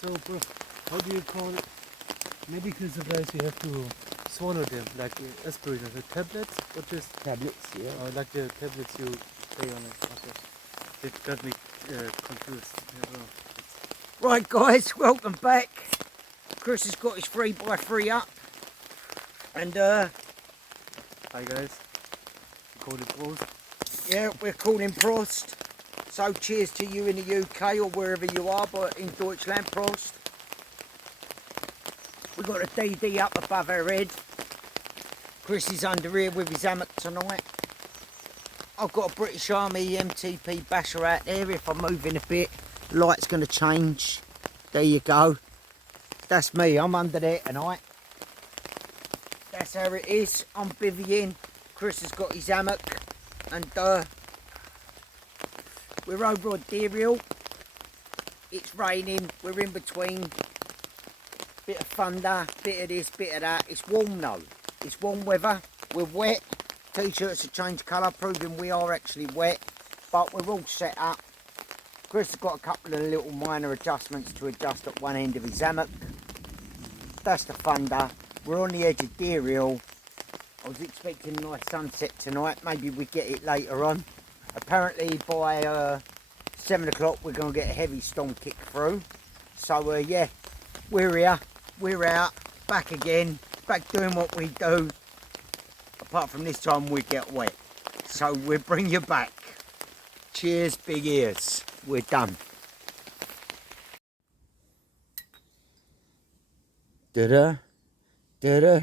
So, bro, how do you call it? Medical supplies you have to swallow them, like aspirator, the tablets, or just Tablets, yeah. like the tablets you stay on it. Okay, that got me confused. Yeah, oh. Right, guys, welcome back. Chris has got his 3x3 up, and Hi guys, call it Prost. yeah, we're calling Prost. So cheers to you in the UK or wherever you are, but in Deutschland, Prost. We've got a DD up above our head. Chris is under here with his hammock tonight. I've got a British Army MTP basher out there. If I move in a bit, the light's going to change. There you go. That's me. I'm under there tonight. That's how it is. I'm bivvying. Chris has got his hammock. And we're over on Deer Hill. It's raining. We're in between. Bit of thunder, bit of this, bit of that. It's warm though. It's warm weather. We're wet. T-shirts have changed colour, proving we are actually wet. But we're all set up. Chris has got a couple of little minor adjustments to adjust at one end of his hammock. That's the thunder. We're on the edge of Deer Hill. I was expecting a nice sunset tonight. Maybe we get it later on. Apparently by 7 o'clock we're going to get a heavy storm kick through. So yeah, we're here. We're out, back again, back doing what we do. Apart from this time we get wet. So we'll bring you back. Cheers, big ears. We're done. Da-da, da-da,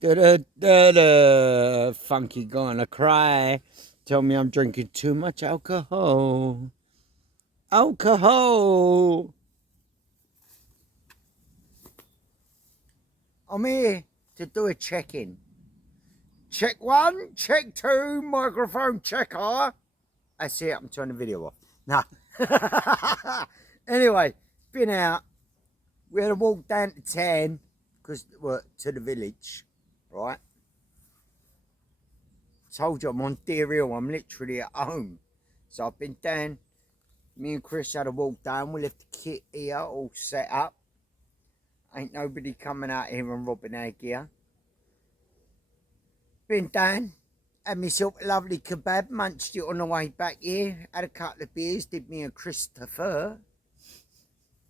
da-da, da-da. Funky gonna cry. Tell me I'm drinking too much alcohol. Alcohol! I'm here to do a check-in. Check 1, check 2, microphone checker. That's it, I'm turning the video off. No. Anyway, been out. We had a walk down to town, because we're to the village, right? Told you I'm on Deer Hill, I'm literally at home. So I've been down, me and Chris had a walk down, we left the kit here all set up. Ain't nobody coming out here and robbing our gear. Been down, had myself a lovely kebab, munched it on the way back here, had a couple of beers, did me and Christopher.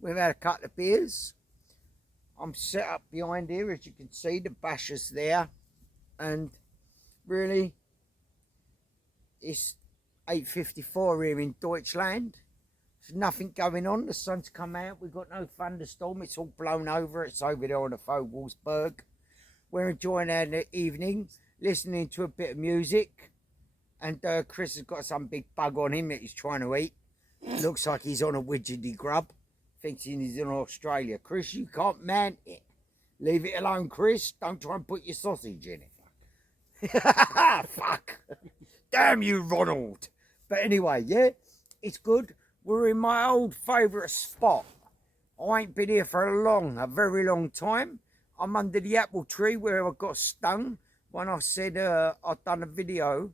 We've had a couple of beers. I'm set up behind here, as you can see, the basher's there. And really, it's 8:54 here in Deutschland. There's nothing going on. The sun's come out. We've got no thunderstorm. It's all blown over. It's over there on the Vogelsberg. We're enjoying our evening, listening to a bit of music. And Chris has got some big bug on him that he's trying to eat. Looks like he's on a widgety grub. Thinks he's in Australia. Chris, you can't man it. Leave it alone, Chris. Don't try and put your sausage in it. Fuck. Damn you, Ronald. But anyway, yeah, it's good. We're in my old favourite spot. I ain't been here for a very long time. I'm under the apple tree where I got stung when I said I'd done a video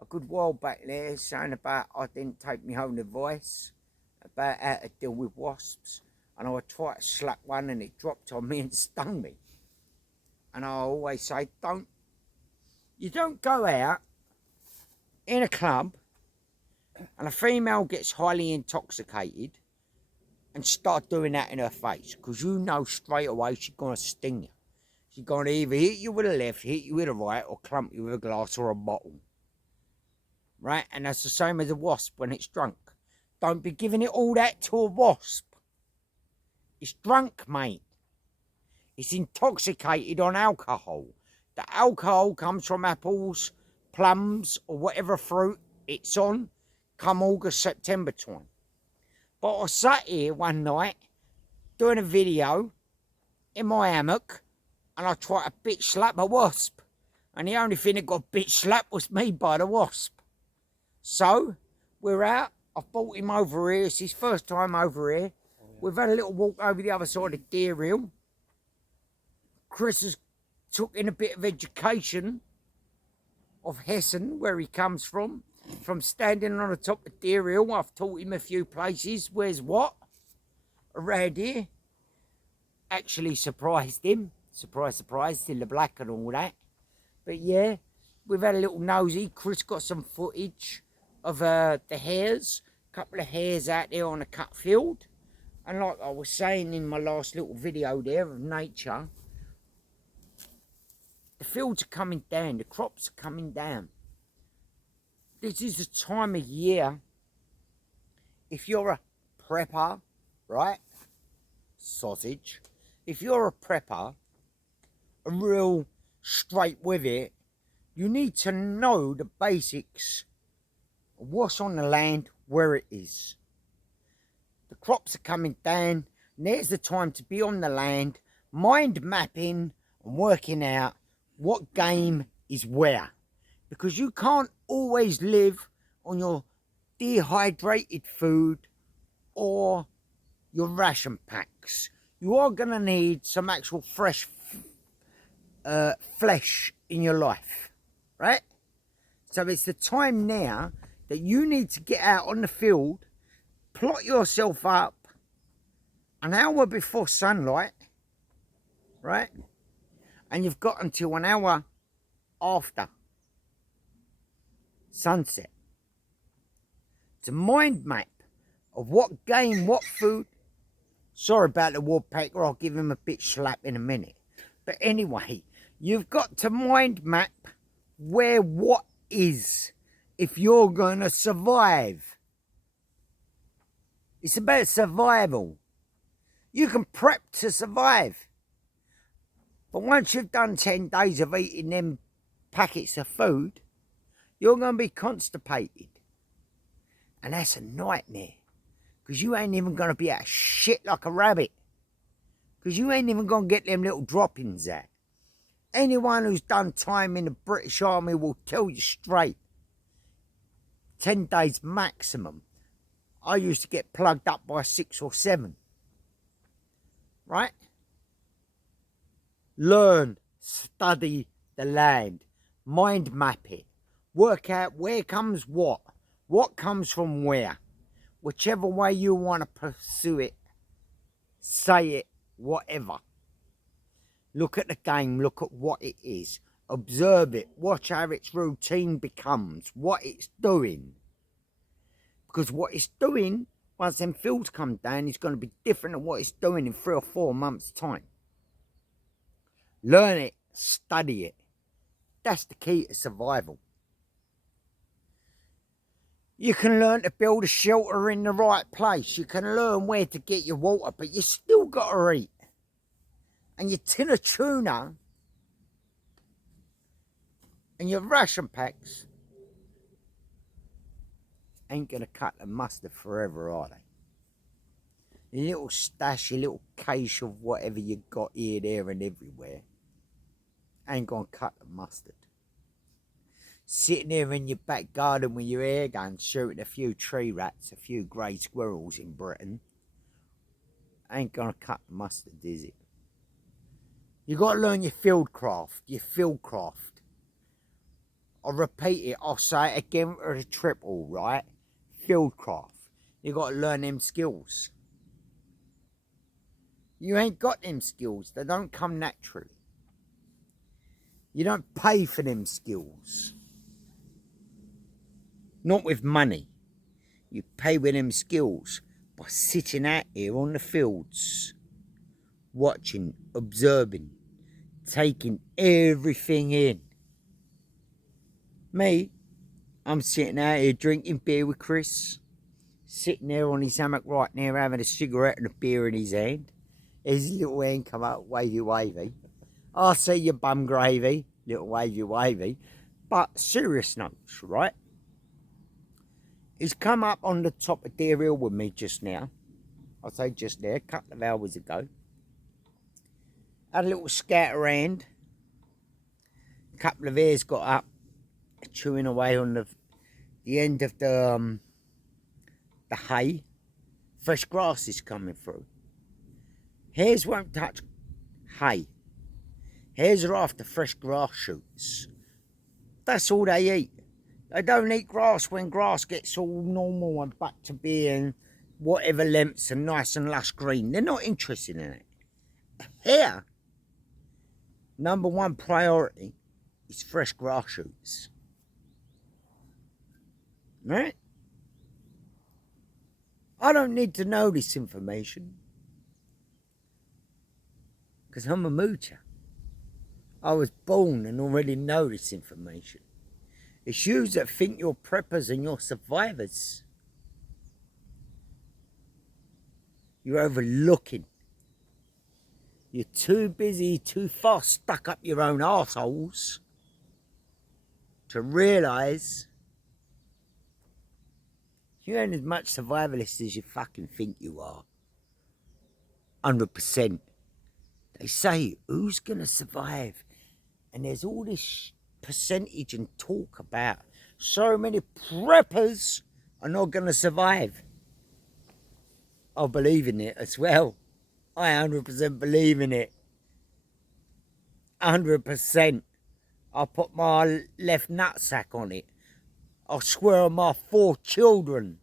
a good while back there saying about I didn't take my own advice about how to deal with wasps. And I tried to slap one and it dropped on me and stung me. And I always say, you don't go out in a club and a female gets highly intoxicated and start doing that in her face, because you know straight away she's going to sting you. She's going to either hit you with a left, hit you with a right, or clump you with a glass or a bottle. Right? And that's the same as a wasp when it's drunk. Don't be giving it all that to a wasp. It's drunk, mate. It's intoxicated on alcohol. The alcohol comes from apples, plums, or whatever fruit it's on, come August, September time. But I sat here one night doing a video in my hammock and I tried to bitch slap a wasp. And the only thing that got bitch slapped was me by the wasp. So, we're out. I've brought him over here. It's his first time over here. We've had a little walk over the other side of Deer Hill. Chris has took in a bit of education of Hessen, where he comes from standing on the top of Deer Hill. I've taught him a few places. Where's what? around here. Actually surprised him. Surprise, surprise, still the black and all that. But yeah, we've had a little nosy. Chris got some footage of the hares. A couple of hares out there on a cut field. And like I was saying in my last little video there of nature, the fields are coming down, the crops are coming down. This is the time of year, if you're a prepper, right, sausage, if you're a prepper, a real straight with it, you need to know the basics of what's on the land, where it is. The crops are coming down, and there's the time to be on the land, mind mapping and working out what game is where. Because you can't always live on your dehydrated food or your ration packs. You are going to need some actual fresh flesh in your life, right? So it's the time now that you need to get out on the field, plot yourself up an hour before sunlight, right? And you've got until an hour after sunset to mind map of what game, what food. Sorry about the woodpecker, I'll give him a bit slap in a minute. But anyway, you've got to mind map where what is if you're going to survive. It's about survival. You can prep to survive. But once you've done 10 days of eating them packets of food, you're going to be constipated. And that's a nightmare. Because you ain't even going to be able to shit like a rabbit. Because you ain't even going to get them little droppings out. Anyone who's done time in the British Army will tell you straight. 10 days maximum. I used to get plugged up by 6 or 7. Right? Learn, study the land, mind map it, work out where comes what comes from where, whichever way you want to pursue it, say it, whatever. Look at the game, look at what it is, observe it, watch how its routine becomes, what it's doing. Because what it's doing, once them fields come down, is going to be different than what it's doing in 3 or 4 months' time. Learn it, study it. That's the key to survival. You can learn to build a shelter in the right place. You can learn where to get your water, but you still got to eat. And your tin of tuna and your ration packs ain't going to cut the mustard forever, are they? Your little stash, your little cache of whatever you got here, there and everywhere ain't going to cut the mustard. Sitting there in your back garden with your air gun shooting a few tree rats, a few grey squirrels in Britain ain't going to cut the mustard, is it? You got to learn your field craft, I'll repeat it, I'll say it again for the triple, right? Field craft. You got to learn them skills. You ain't got them skills. They don't come naturally. You don't pay for them skills. Not with money. You pay with them skills by sitting out here on the fields, watching, observing, taking everything in. Me, I'm sitting out here drinking beer with Chris, sitting there on his hammock right now having a cigarette and a beer in his hand. His little hand come out wavy wavy. I see your bum gravy, little wavy wavy. But serious notes, right? He's come up on the top of Deer Hill with me just now. I say just there, a couple of hours ago. Had a little scout around. A couple of hares got up, chewing away on the end of the hay. Fresh grass is coming through. Hares won't touch hay. Hares are after fresh grass shoots. That's all they eat. They don't eat grass when grass gets all normal and back to being whatever lengths are nice and lush green. They're not interested in it. Here, number one priority is fresh grass shoots. Right? I don't need to know this information. Because I'm a moocher. I was born and already know this information. It's you that think you're preppers and you're survivors. You're overlooking. You're too busy, too far stuck up your own arseholes to realise you ain't as much survivalist as you fucking think you are. 100%. They say, who's going to survive? And there's all this percentage and talk about so many preppers are not going to survive. I believe in it as well. I 100% believe in it. 100%. I'll put my left nutsack on it. I'll swear on my 4 children.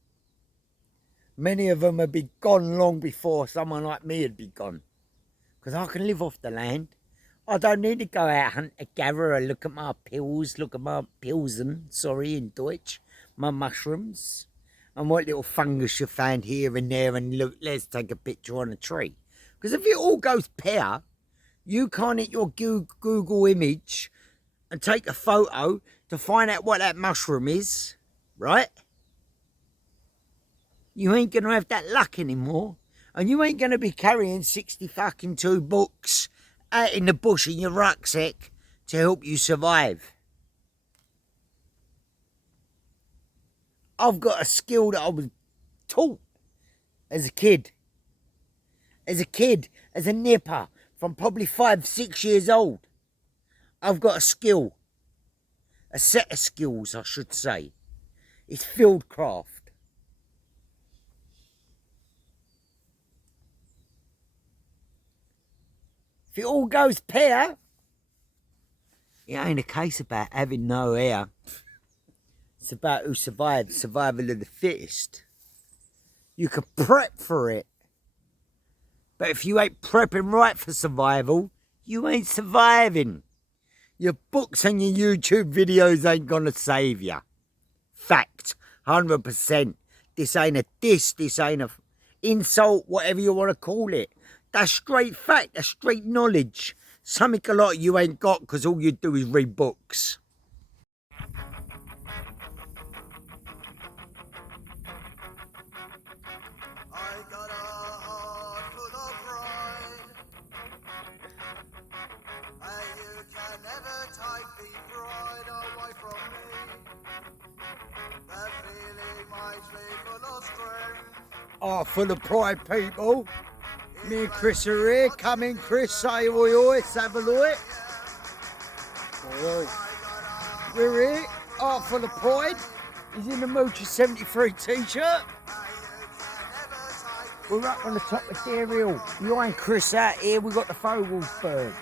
Many of them would be gone long before someone like me would be gone. Because I can live off the land. I don't need to go out hunt a gather or look at my pills, look at my pilsen, sorry, in Deutsch, my mushrooms, and what little fungus you found here and there, and look, let's take a picture on a tree. Because if it all goes pear, you can't hit your Google image and take a photo to find out what that mushroom is, right? You ain't going to have that luck anymore. And you ain't going to be carrying 60 fucking 2 books out in the bush in your rucksack to help you survive. I've got a skill that I was taught as a kid. As a nipper, from probably 5, 6 years old. I've got a skill. A set of skills, I should say. It's fieldcraft. If it all goes pear, it ain't a case about having no hair. It's about who survives, survival of the fittest. You can prep for it. But if you ain't prepping right for survival, you ain't surviving. Your books and your YouTube videos ain't gonna save you. Fact, 100%. This ain't a diss, this ain't a insult, whatever you want to call it. That's straight fact, that's straight knowledge. Something a lot you ain't got because all you do is read books. I got a heart full of pride, and you can never take the pride away from me. That feeling makes me full of strength. Oh, full of pride, people. Me and Chris are here. Come in, Chris. Say oi oi. Let's have a look. Oi. We're here. Oh, full of pride. He's in the Moocher 73 t-shirt. We're up on the top of Dare Hill. You and Chris out here. We've got the Fogelsberg.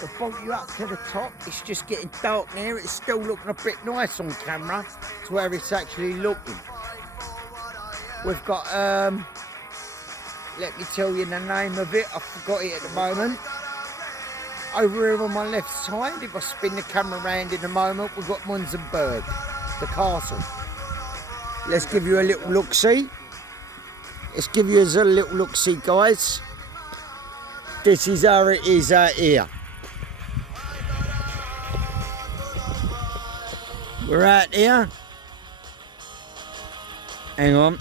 We've brought you up to the top. It's just getting dark there. It's still looking a bit nice on camera to where it's actually looking. We've got, let me tell you the name of it. I forgot it at the moment. Over here on my left side, if I spin the camera around in a moment, we've got Munzenberg, the castle. Let's give you a little look-see. Let's give you a little look-see, guys. This is how it is out here. We're out here. Hang on.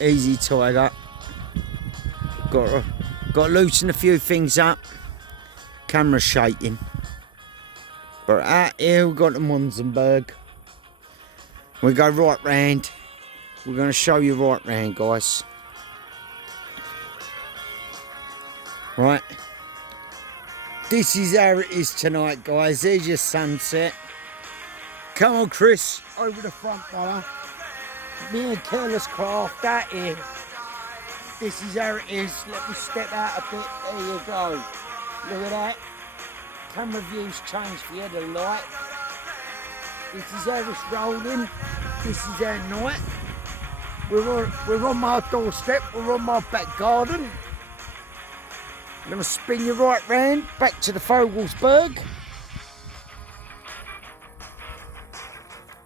Easy, tiger. Got to loosen a few things up. Camera's shaking. But out here we've got the Munzenberg. We go right round. We're going to show you right round, guys. Right. This is how it is tonight, guys. There's your sunset. Come on, Chris. Over the front, fella. Me and Careless Craft out here. This is how it is. Let me step out a bit. There you go. Look at that. Camera views changed for you, the light. This is how it's rolling. This is our night. We're on my doorstep. We're on my back garden. I'm going to spin you right round back to the Vogelsberg.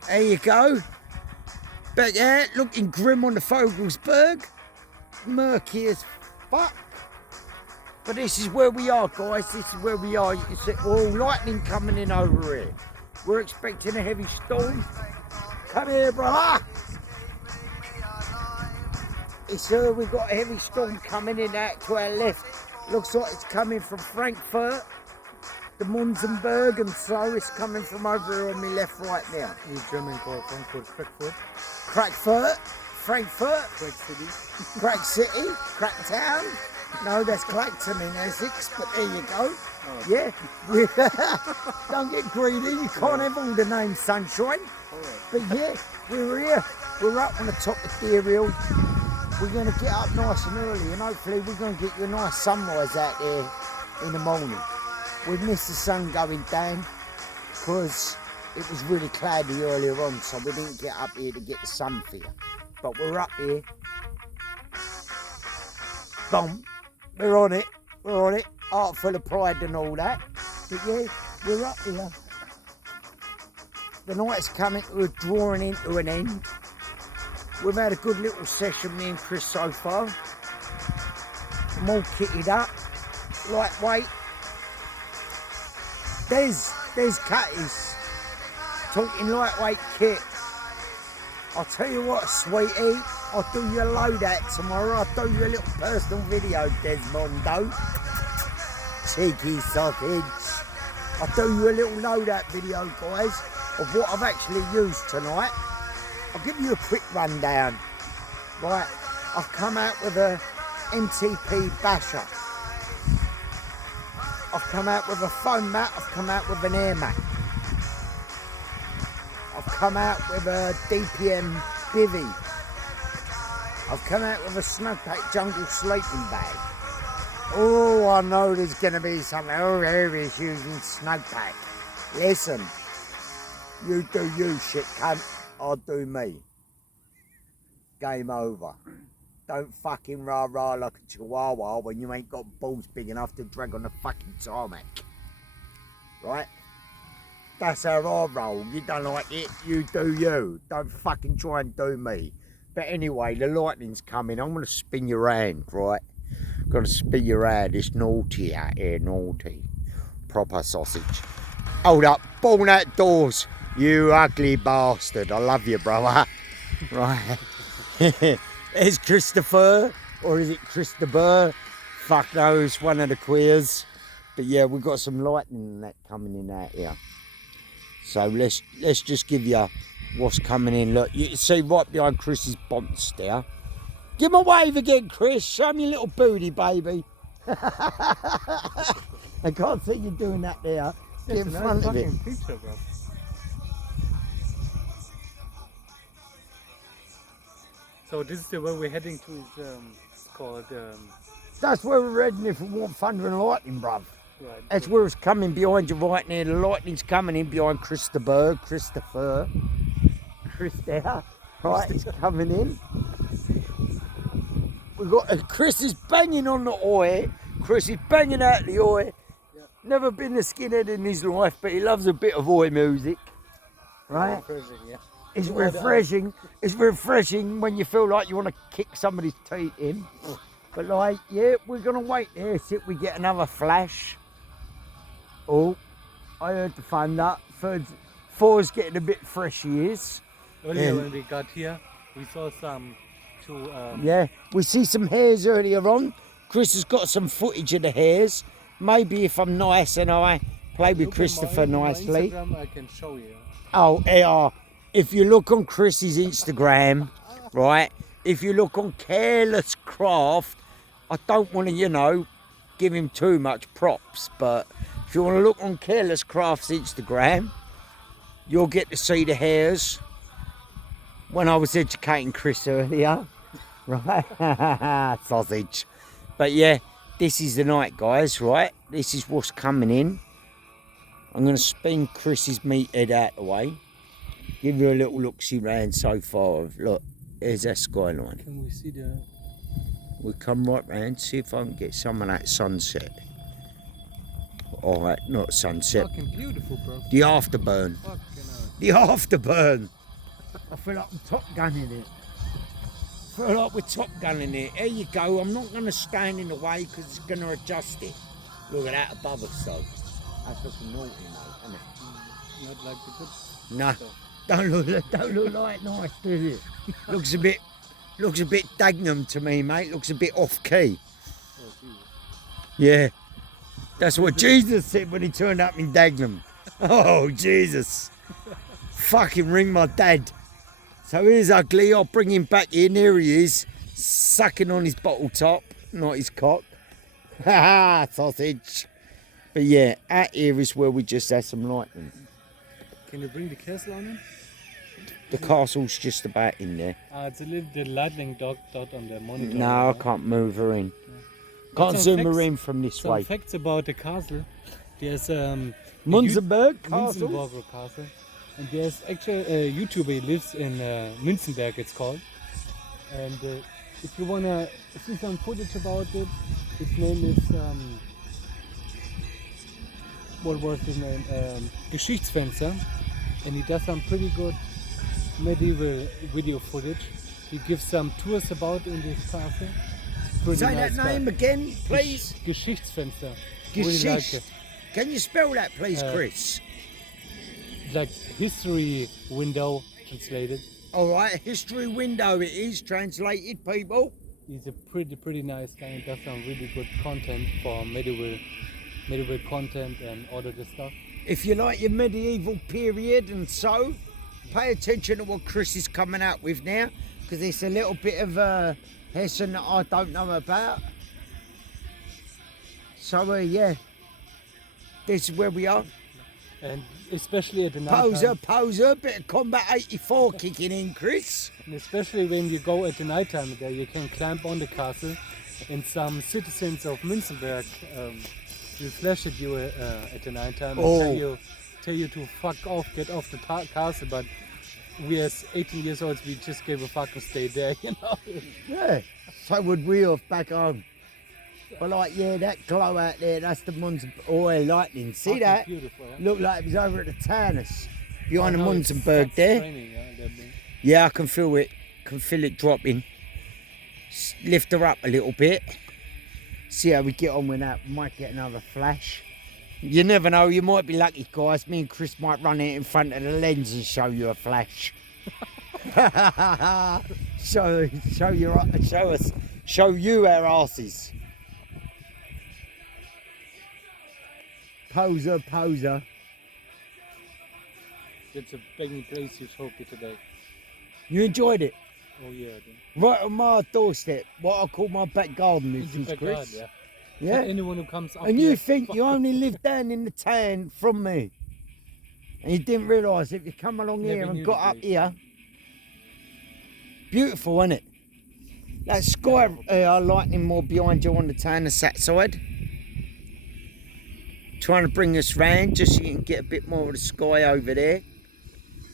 There you go. Back out, looking grim on the Vogelsberg. Murky as fuck. But this is where we are, guys. This is where we are. You can see all lightning coming in over here. We're expecting a heavy storm. Come here, brother. It's we've got a heavy storm coming in out to our left. Looks like it's coming from Frankfurt, the Munzenberg, and so it's coming from over here on my left right now. In German called Frankfurt, Frankfurt, Craig City. Crack City, Crack Town. No, that's Clacton in Essex, but there you go. Oh. Yeah, don't get greedy. You can't have all the names, sunshine. But yeah, we're here. We're up on the top of Deer Hill. We're going to get up nice and early, and hopefully we're going to get you a nice sunrise out there in the morning. We missed the sun going down because it was really cloudy earlier on, so we didn't get up here to get the sun for you. But we're up here. Boom. We're on it. We're on it. Heart full of pride and all that. But yeah, we're up here. The night's coming. We're drawing into an end. We've had a good little session, me and Chris, so far. I'm all kitted up. Lightweight. There's Catties. Talking lightweight kit. I'll tell you what, sweetie. I'll do you a loadout tomorrow. I'll do you a little personal video, Desmondo. Cheeky sausage. I'll do you a little loadout video, guys, of what I've actually used tonight. I'll give you a quick rundown. Right, I've come out with a MTP basher. I've come out with a foam mat. I've come out with an air mat. I've come out with a DPM bivvy. I've come out with a Snugpak jungle sleeping bag. Oh, I know there's going to be some areas using Snugpak. Listen, you do you, shit cunt. I'll do me. Game over. Don't fucking rah-rah like a chihuahua when you ain't got balls big enough to drag on the fucking tarmac. Right? That's how I roll. You don't like it, you do you. Don't fucking try and do me. But anyway, the lightning's coming. I'm going to spin you around, right? I'm going to spin you around. It's naughty out here, naughty. Proper sausage. Hold up, born outdoors. You ugly bastard. I love you, brother. Right. There's Christopher. Or is it Christopher? Fuck knows, one of the queers. But yeah, we've got some lightning and that coming in out here. So let's just give you what's coming in. Look, you can see right behind Chris's bonce there. Give him a wave again, Chris. Show me your little booty, baby. I can't see you doing that there. Get in front of it. Picture, bro. So this is the way we're heading to. It's called. That's where we're heading if we want thunder and lightning, bruv. Right. That's where it's coming behind you right now. The lightning's coming in behind Christopher. Chris there. Right, it's coming in. We've got Chris is banging on the oil. Chris is banging out the oil. Yeah. Never been a skinhead in his life, but he loves a bit of oil music. Right? Yeah. It's refreshing. It's refreshing when you feel like you want to kick somebody's teeth in. But like, yeah, we're gonna wait there till we get another flash. Oh, I heard the thunder. Four's getting a bit fresh, he is. Earlier when we got here, we saw some two. Yeah, we see some hares earlier on. Chris has got some footage of the hares. Maybe if I'm nice and I play with Christopher nicely. Instagram, I can show you. Oh, yeah. If you look on Chris's Instagram, right? If you look on Careless Craft, I don't want to, give him too much props, but if you want to look on Careless Craft's Instagram, you'll get to see the hares. When I was educating Chris earlier, right? Sausage. But yeah, this is the night, guys, right? This is what's coming in. I'm going to spin Chris's meat head out the way. Give you a little look-see round so far. Look, There's that skyline. Can we see the? We come right round, see if I can get some of that sunset. Alright, not sunset. Fucking beautiful, bro. The afterburn. Fucking hell. The afterburn. I feel like I'm Top Gunning it. I feel like we're Top Gunning it. There you go. I'm not going to stand in the way because it's going to adjust it. Look at that above us though. That's looking naughty though, isn't it? Not like the good. No, don't look like nice, does it? looks a bit dagnum to me, mate. Looks a bit off key. Oh, Jesus. Yeah, that's what Jesus said when he turned up in Dagenham. Oh, Jesus. Fucking ring my dad. So here's Ugly. I'll bring him back in. There he is, sucking on his bottle top, not his cock. Ha ha, sausage. But yeah, out here is where we just had some lightning. Can you bring the castle on in? The castle's just about in there. It's a little the lightning dot on the monitor. No, I can't move her in. Can't Some zoom her facts- in from this Some way. facts about the castle. There's Munzenberg Castle. Munzenberger Castle. And there's actually a YouTuber who lives in Münzenberg, it's called. And if you wanna see some footage about it, his name is what was his name? Geschichtsfenster, and he does some pretty good medieval video footage. He gives some tours about in this castle. It's pretty Say nice that guy. name again, please. Geschichtsfenster. Really like Geschicht. it. Can you spell that, please, Chris? Like history window translated. All right, history window it is translated, people. He's a pretty nice guy and does some really good content for medieval content and all of this stuff. If you like your medieval period and so, pay attention to what Chris is coming out with now, because it's a little bit of Hessen that I don't know about. So yeah, this is where we are. And especially at the night Poser, bit of Combat 84 kicking in, Chris. and especially when you go at the nighttime there, you can climb on the castle, and some citizens of Münzenberg will flash at you at the nighttime and tell you to fuck off, get off the castle. But we as 18 years olds, we just gave a fuck and stay there, you know. Yeah, so would we off back home. But like, yeah, that glow out there, that's the Munzenberg lightning. See Fucking that? Beautiful, yeah? Looked like it was over at the Taunus, behind the Oh, no, it Munzenberg stops there. raining, yeah, that bit. Yeah, I can feel it dropping. Lift her up a little bit. See how we get on with that. Might get another flash. You never know, you might be lucky, guys. Me and Chris might run it in front of the lens and show you a flash. show you our asses. Poser. It's a banging place you showed me today. You enjoyed it? Oh yeah, I think. Right on my doorstep, what I call my back garden, this is Back Chris. garden, Yeah? Anyone who comes up And here, you think you only live down in the town from me. And you didn't realise if you come along Never here and knew got the up place. here. Beautiful, isn't it? That sky lightning more behind you on the town that side. Trying to bring us round just so you can get a bit more of the sky over there.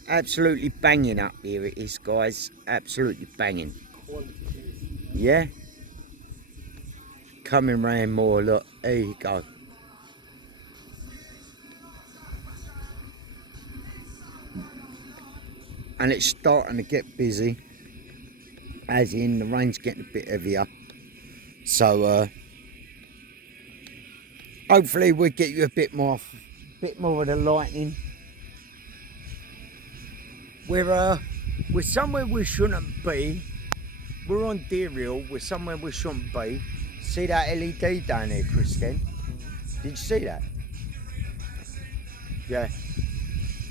Absolutely banging up here it is, guys. Absolutely banging. Yeah? Coming round more, look. There you go. And it's starting to get busy. As in, the rain's getting a bit heavier. So, hopefully we'll get you a bit more of the lightning. We're somewhere we shouldn't be. We're on Deer Hill. We're somewhere we shouldn't be. See that LED down there, Kristen? Did you see that? Yeah.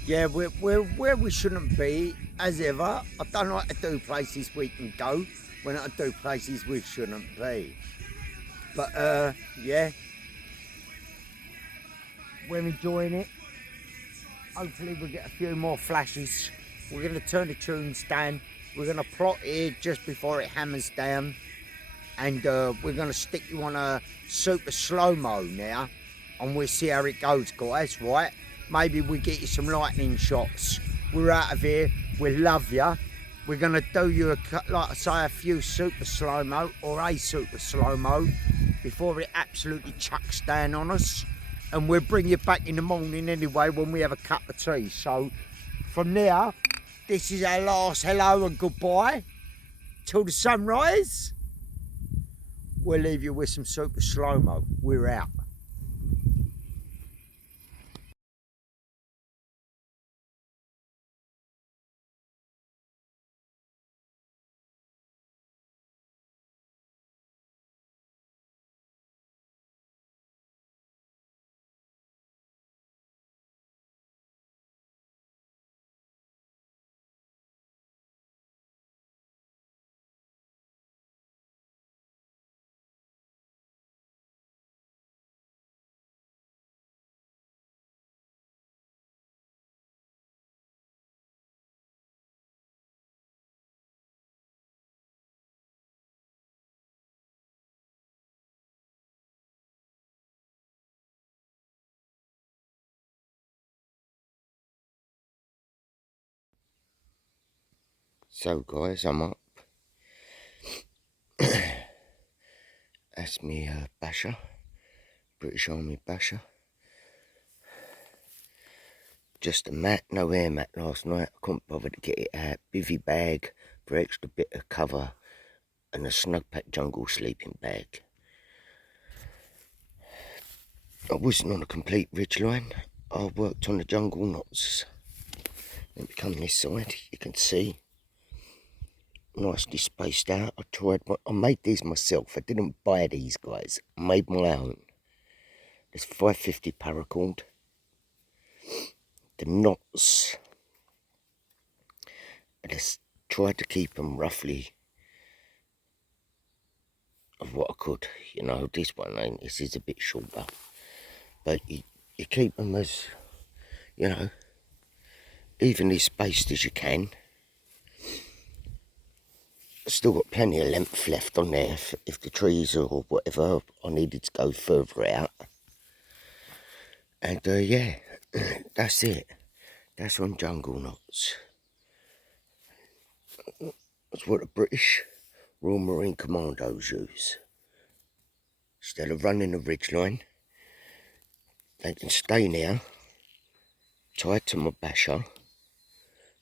Yeah, we're where we shouldn't be, as ever. I don't like to do places we can go when I do places we shouldn't be. But, yeah. We're enjoying it. Hopefully we'll get a few more flashes. We're going to turn the tunes down. We're going to plot here just before it hammers down. And we're going to stick you on a super slow-mo now. And we'll see how it goes, guys, right? Maybe we get you some lightning shots. We're out of here. We love you. We're going to do you, like I say, a few super slow-mo or a super slow-mo before it absolutely chucks down on us. And we'll bring you back in the morning anyway when we have a cup of tea. So from there, this is our last hello and goodbye till the sunrise. We'll leave you with some super slow-mo. We're out. So guys, I'm up. That's me basher, British Army basher. Just a mat, no air mat last night. I couldn't bother to get it out. Bivy bag for extra bit of cover and a Snugpak Jungle sleeping bag. I wasn't on a complete ridgeline. I worked on the jungle knots. Let me come this side, you can see. Nicely spaced out. I made these myself. I didn't buy these guys. I made my own. There's 550 paracord. The knots, I just tried to keep them roughly of what I could. You know, this is a bit shorter. But you keep them as, you know, evenly spaced as you can. Still got plenty of length left on there if the trees or whatever I needed to go further out. And yeah, that's it. That's on jungle knots. That's what the British Royal Marine Commandos use. Instead of running a ridgeline, they can stay now, tied to my basher.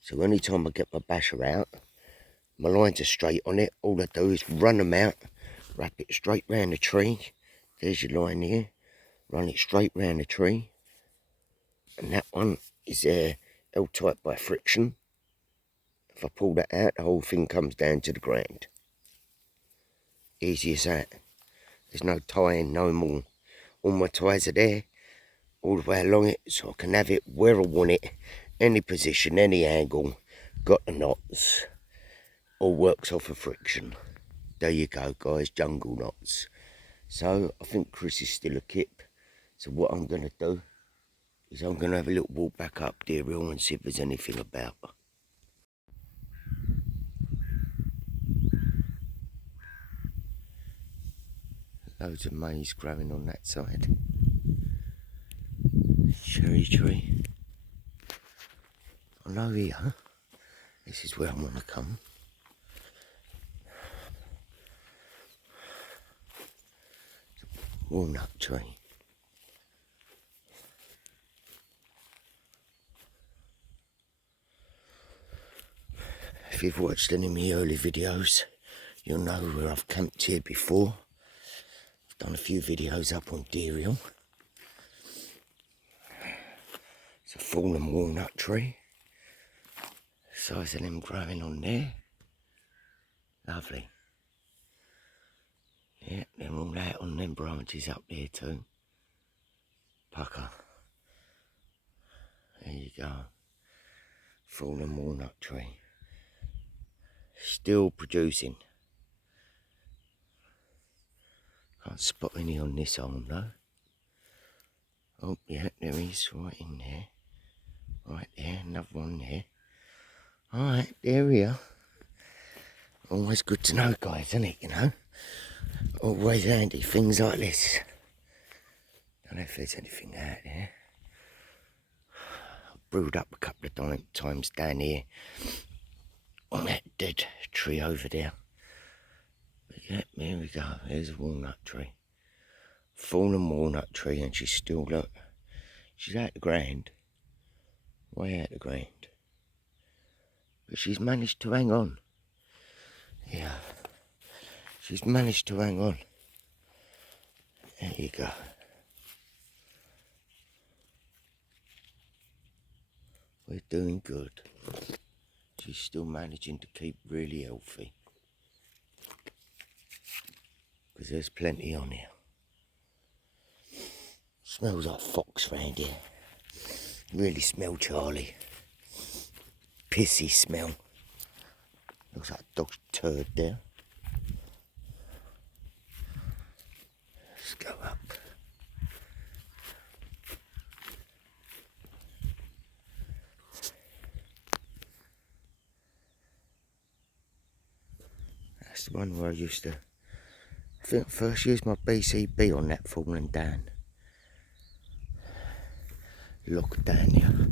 So anytime I get my basher out, my lines are straight on it. All I do is run them out, wrap it straight round the tree. There's your line here. Run it straight round the tree. And that one is held tight by friction. If I pull that out, the whole thing comes down to the ground. Easy as that. There's no tying, no more. All my ties are there, all the way along it, so I can have it where I want it, any position, any angle. Got the knots. All works off of friction. There you go, guys, jungle knots. So I think Chris is still a kip. So what I'm going to do is I'm going to have a little walk back up Deer Hill and see if there's anything about. Loads of maize growing on that side. Cherry tree. I know here, this is where I want to come. Walnut tree. If you've watched any of my early videos, you'll know where I've camped here before. I've done a few videos up on Deer Hill. It's a fallen walnut tree. Size of them growing on there. Lovely. Yeah, they're all out on them branches up there too. Pucker. There you go. Fallen walnut tree. Still producing. Can't spot any on this arm though. Oh yeah, there is, right in there. Right there, another one there. Alright, there we are. Always good to know, guys, isn't it, you know? Always handy, things like this. Don't know if there's anything out there. I've brewed up a couple of times down here on that dead tree over there. But yeah, there we go. There's a walnut tree. Fallen walnut tree, and she's still, look, she's out the ground. Way out the ground. But she's managed to hang on. Yeah. She's managed to hang on. There you go. We're doing good. She's still managing to keep really healthy. Because there's plenty on here. Smells like fox round here. Really smell Charlie. Pissy smell. Looks like a dog's turd there. Let's go up. That's the one where I used to, I think I first used my BCB on that falling down. Look down here.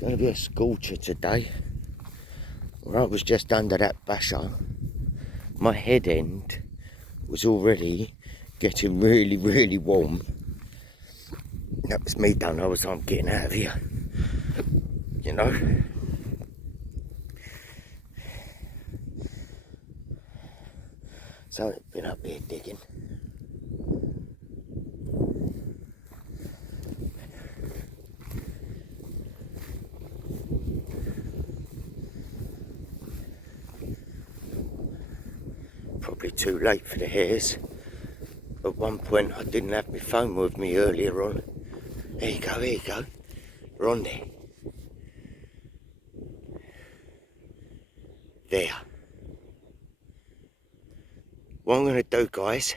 Going to be a scorcher today. Where I was just under that basher, my head end was already getting really, really warm. That was me done. I'm getting out of here. You know. So I've been up here digging. Probably too late for the hares. At one point I didn't have my phone with me earlier on. There you go, there you go. We're on there. There. What I'm going to do, guys,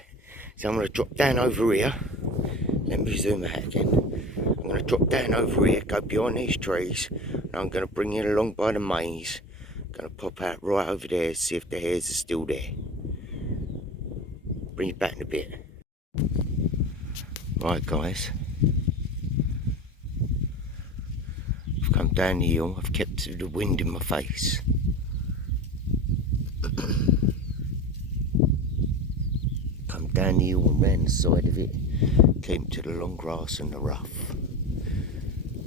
is I'm going to drop down over here. Let me zoom out again. I'm going to drop down over here, go behind these trees, and I'm going to bring you along by the maze. I'm going to pop out right over there, see if the hares are still there. Bring you back in a bit. Right, guys. I've come down the hill, I've kept the wind in my face. Come down the hill and round the side of it, came to the long grass and the rough.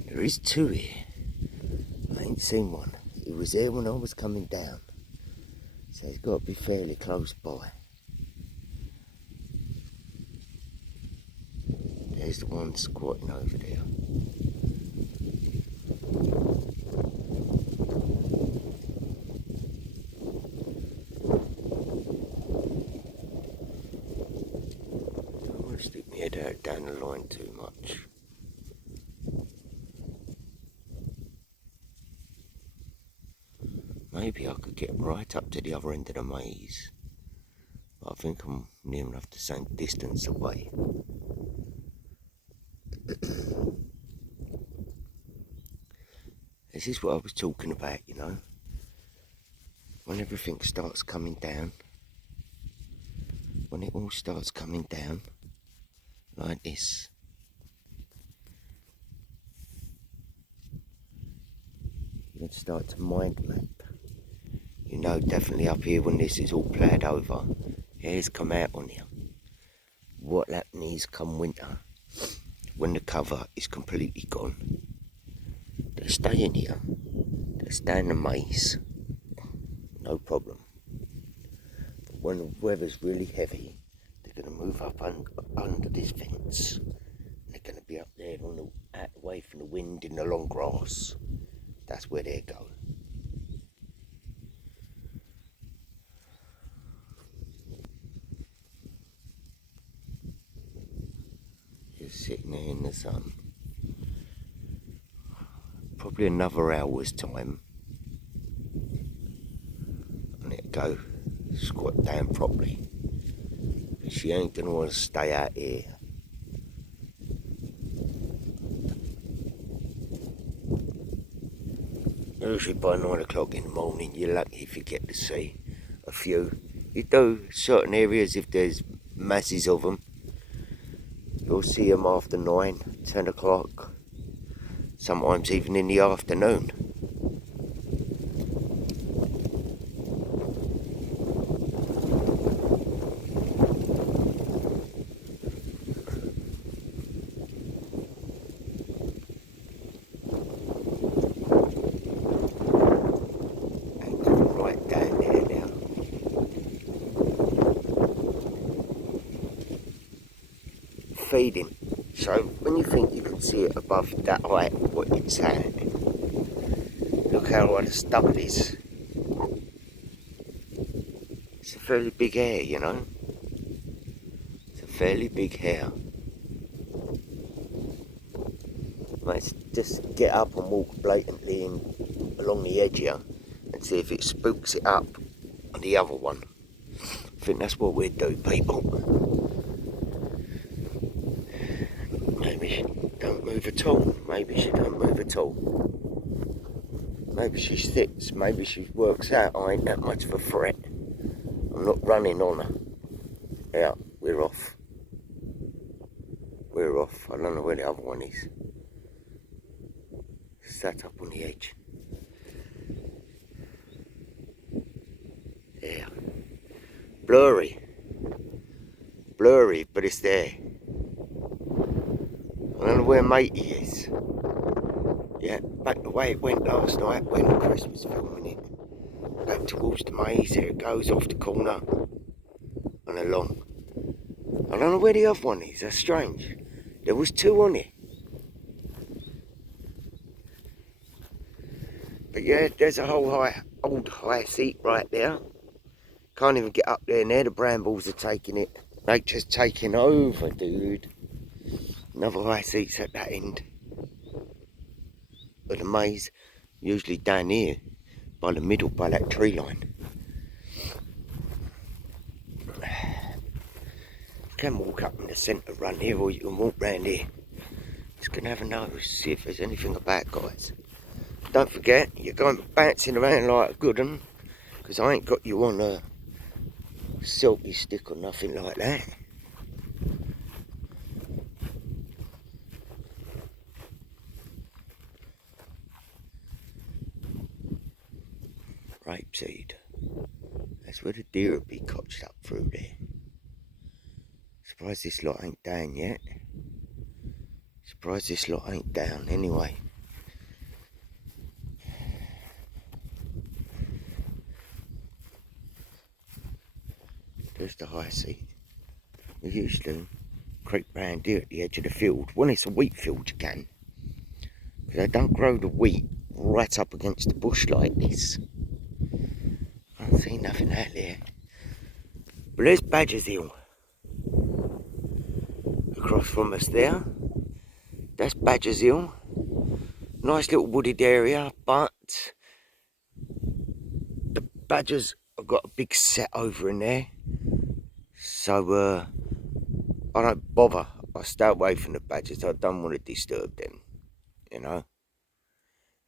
There is two here. I ain't seen one. It was there when I was coming down. So it's got to be fairly close by. There's the one squatting over there. Don't want to stick my head out down the line too much. Maybe I could get right up to the other end of the maze. But I think I'm near enough the same distance away. This is what I was talking about, you know. When everything starts coming down, when it all starts coming down, like this, you can start to mind map. You know, definitely up here when this is all ploughed over, hares come out on here. What happens come winter, when the cover is completely gone, they stay in here, they stay in the maze, no problem. But when the weather's really heavy, they're going to move up under this fence. They're going to be up there on the, out away from the wind in the long grass. That's where they're going. Just sitting there in the sun. Probably another hour's time. And it'll go squat down properly. But she ain't gonna want to stay out here. Usually by 9 o'clock in the morning, you're lucky if you get to see a few. You do certain areas, if there's masses of them, you'll see them after 9, 10 o'clock. Sometimes even in the afternoon. feeding. So when you think you can see it above that height, what it's at, look how high the stubble is. It's a fairly big hare, you know. It's a fairly big hare. Let's just get up and walk blatantly along the edge here and see if it spooks it up on the other one. I think that's what we'd do, people. Maybe she don't move at all. Maybe she don't move at all. Maybe she sits. Maybe she works out I ain't that much of a threat. I'm not running on her. Yeah, we're off. We're off. I don't know where the other one is. Sat up on the edge. There. Blurry. Blurry, but it's there. I don't know where Matey is. Yeah, back the way it went last night when Chris was filming it. Back towards the maze, there it goes off the corner and along. I don't know where the other one is, that's strange. There was two on it. But yeah, there's a whole old high seat right there. Can't even get up there now, the brambles are taking it. Nature's taking over, dude. Another high seat's at that end of the maze, usually down here, by the middle, by that tree line. You can walk up in the centre run here, or you can walk round here. Just gonna have a nose, see if there's anything about, guys. Don't forget, you're going bouncing around like a good one, because I ain't got you on a selfie stick or nothing like that. Rapeseed. That's where the deer would be cotched up through there. Surprised this lot ain't down yet. Surprised this lot ain't down anyway. There's the high seat. We used to creep round here at the edge of the field. When it's a wheat field you can. Because they don't grow the wheat right up against the bush like this. I don't see nothing out there. But there's Badger's Hill. Across from us there. That's Badger's Hill. Nice little wooded area, but the badgers have got a big set over in there. So I don't bother. I stay away from the badgers. I don't want to disturb them, you know.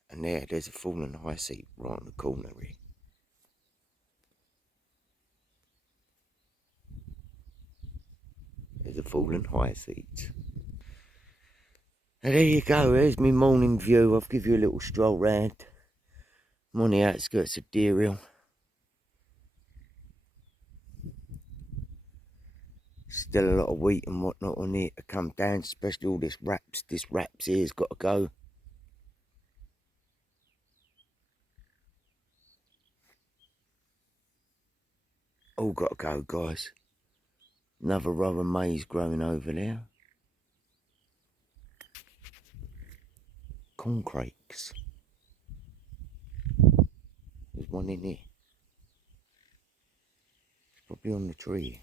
And there's a fallen high seat right in the corner here. There's a fallen high seat. And there you go, there's my morning view. I'll give you a little stroll round. I'm on the outskirts of Deer Hill. Still a lot of wheat and whatnot on it to come down, especially all this wraps. This wraps here's got to go. All got to go, guys. Another row of maize growing over there. Corncrakes. There's one in here. It's probably on the tree.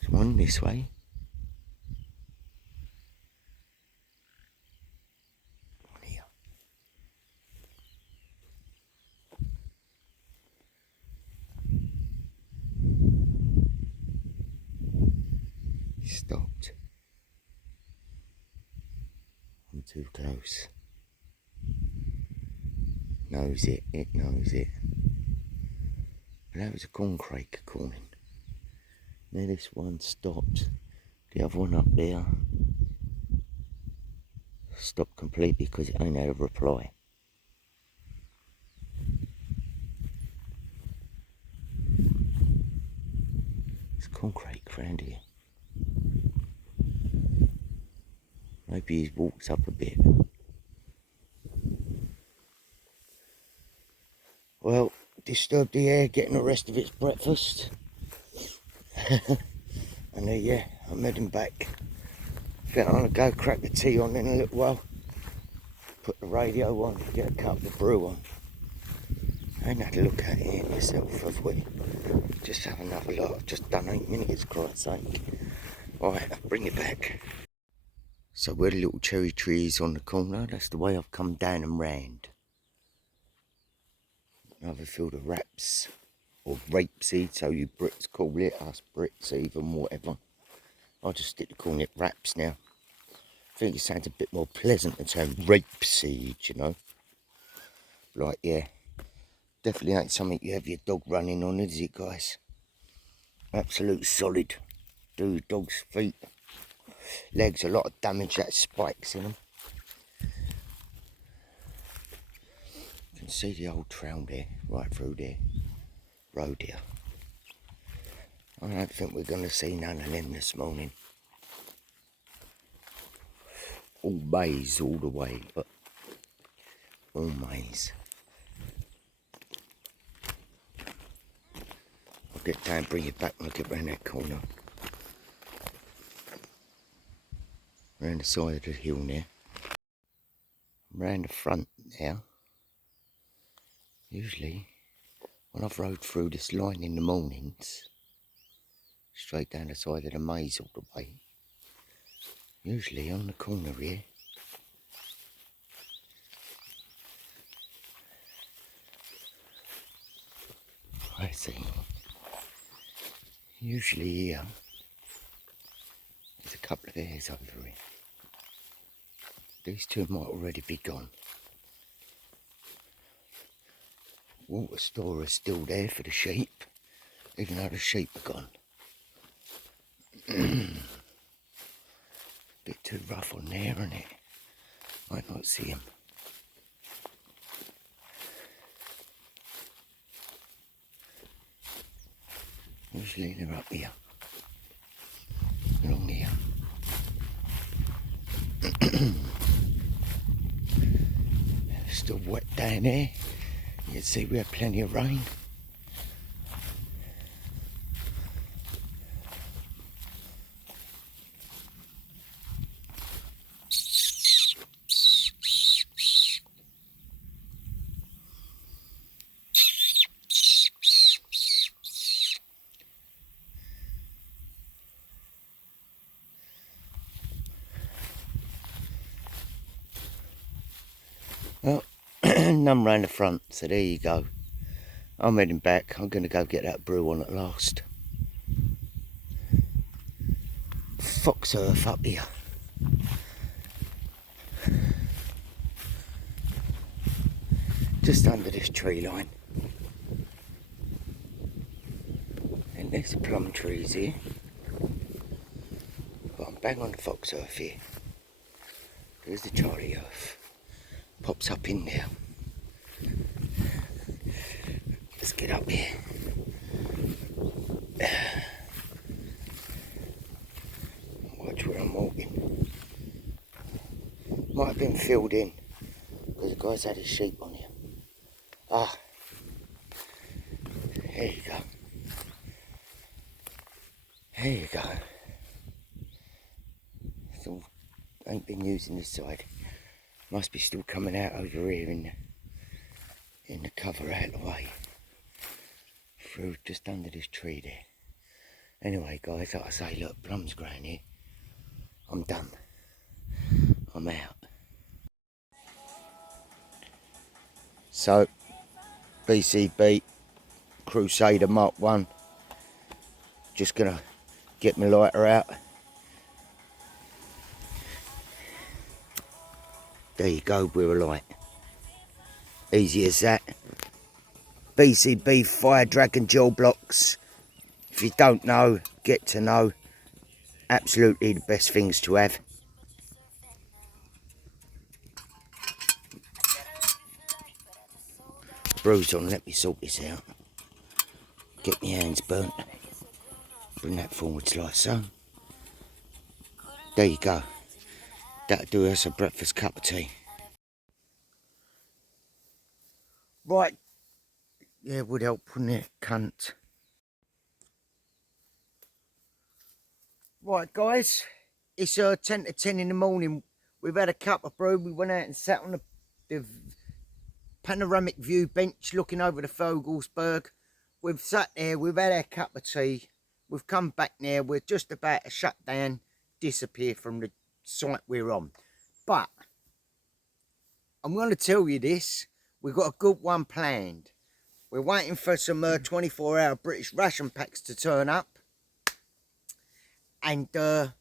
There's one this way. One here. He stopped. I'm too close. Knows it, it knows it. That was a corncrake calling. Now this one stopped. The other one up there stopped completely because it ain't had a reply. It's corncrake round here. Maybe he's walked up a bit. Well, disturbed the hare getting the rest of its breakfast. And yeah, I'm heading back. Think I'm gonna go crack the tea on in a little while. Put the radio on, get a cup of brew on. I ain't had a look at it myself, have we? Just have another look. I've just done 8 minutes, Christ's sake. Alright, I'll bring it back. So where the little cherry tree is on the corner, that's the way I've come down and round. Another field of wraps, or rapeseed, so you Brits call it, us Brits even, whatever. I'll just stick to calling it wraps now. I think it sounds a bit more pleasant than saying rapeseed, you know. Like, yeah, definitely ain't something you have your dog running on, is it, guys? Absolute solid. Do dog's feet, legs, a lot of damage, that spikes in them. You can see the old trail there, right through there, road here. I don't think we're going to see none of them this morning. All maize all the way, but all maize. I'll get down, bring it back when I get round that corner. Round the side of the hill now. Round the front now. Usually, when I've rode through this line in the mornings, straight down the side of the maze all the way, usually on the corner here, I see, usually here, there's a couple of hares over here. These two might already be gone. Water store is still there for the sheep, even though the sheep are gone. Bit too rough on there, isn't it? Might not see them. Usually they're up here, along here. Still wet down there. You can see we had plenty of rain. Well, none round the front, so there you go. I'm heading back. I'm going to go get that brew on at last. Fox earth up here. Just under this tree line. And there's the plum trees here. But I'm bang on the fox earth here. There's the Charlie earth. Pops up in there. Let's get up here. Watch where I'm walking. Might have been filled in because the guy's had his sheep on here. Ah, there you go. There you go. Still ain't been using this side. Must be still coming out over here in the cover out of the way. Through just under this tree there. Anyway guys, like I say, look, plums growing here. I'm done. I'm out. So, BCB Crusader Mark 1. Just gonna get my lighter out. There you go, with a light. Easy as that. BCB Fire Dragon gel blocks. If you don't know, get to know. Absolutely the best things to have. Brew's on, let me sort this out. Get my hands burnt. Bring that forwards like so. There you go. That'll do us a breakfast cup of tea. Right. Yeah, would help, wouldn't it, cunt? Right, guys, it's 10 to 10 in the morning. We've had a cup of brew. We went out and sat on the panoramic view bench looking over the Vogelsberg. We've sat there, we've had our cup of tea. We've come back now. We're just about to shut down, disappear from the site we're on. But I'm going to tell you this. We've got a good one planned. We're waiting for some 24-hour British ration packs to turn up. And we're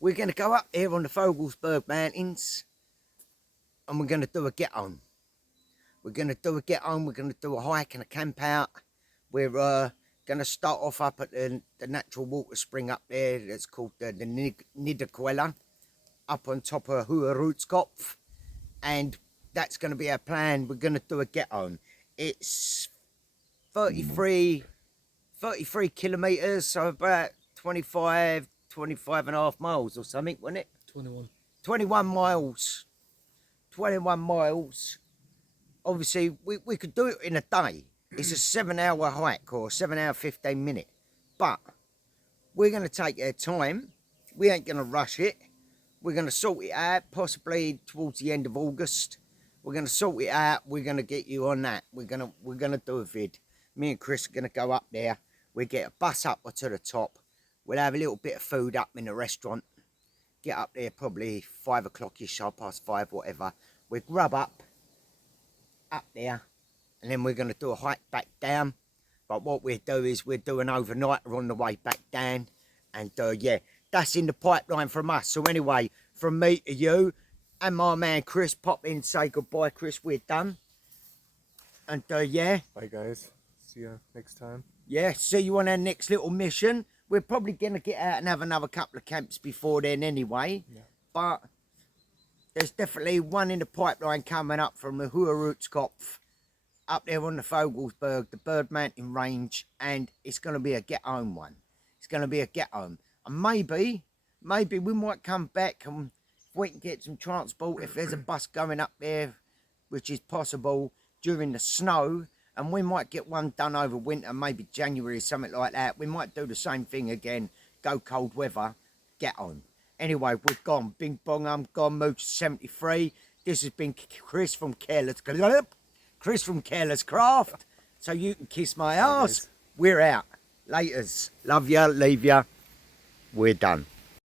going to go up here on the Vogelsberg Mountains. And we're going to do a get-on. We're going to do a get-on. We're going to do a hike and a camp out. We're going to start off up at the natural water spring up there. That's called the Niederquelle. Up on top of Hohe Rootskopf. And that's going to be our plan. We're going to do a get-on. It's 33 kilometres, so about 25 and a half miles or something, wasn't it? 21 miles. 21 miles. Obviously, we could do it in a day. It's a 7-hour hike or 7-hour 15 minute. But we're going to take our time. We ain't going to rush it. We're going to sort it out, possibly towards the end of August. We're going to sort it out. We're going to get you on that. We're going to do a vid. Me and Chris are going to go up there. We'll get a bus up to the top. We'll have a little bit of food up in the restaurant. Get up there probably 5 o'clock-ish, 5:30, whatever. We'll grub up there. And then we're going to do a hike back down. But what we'll do is we'll do an overnighter on the way back down. And yeah, that's in the pipeline from us. So anyway, from me to you and my man Chris, pop in, say goodbye, Chris. We're done. And yeah. Bye guys. See you next time. Yeah, see you on our next little mission. We're probably going to get out and have another couple of camps before then anyway. Yeah. But there's definitely one in the pipeline coming up from the Hohe Rootskopf. Up there on the Vogelsberg, the Bird Mountain Range. And it's going to be a get-home one. It's going to be a get-home. And maybe we might come back and we can get some transport if there's a bus going up there, which is possible during the snow. And we might get one done over winter, maybe January or something like that. We might do the same thing again, go cold weather, get on. Anyway, we've gone. Bing bong, I'm gone, Mooch 73. This has been Chris from Careless Craft. So you can kiss my ass. We're out. Laters. Love ya, leave ya. We're done.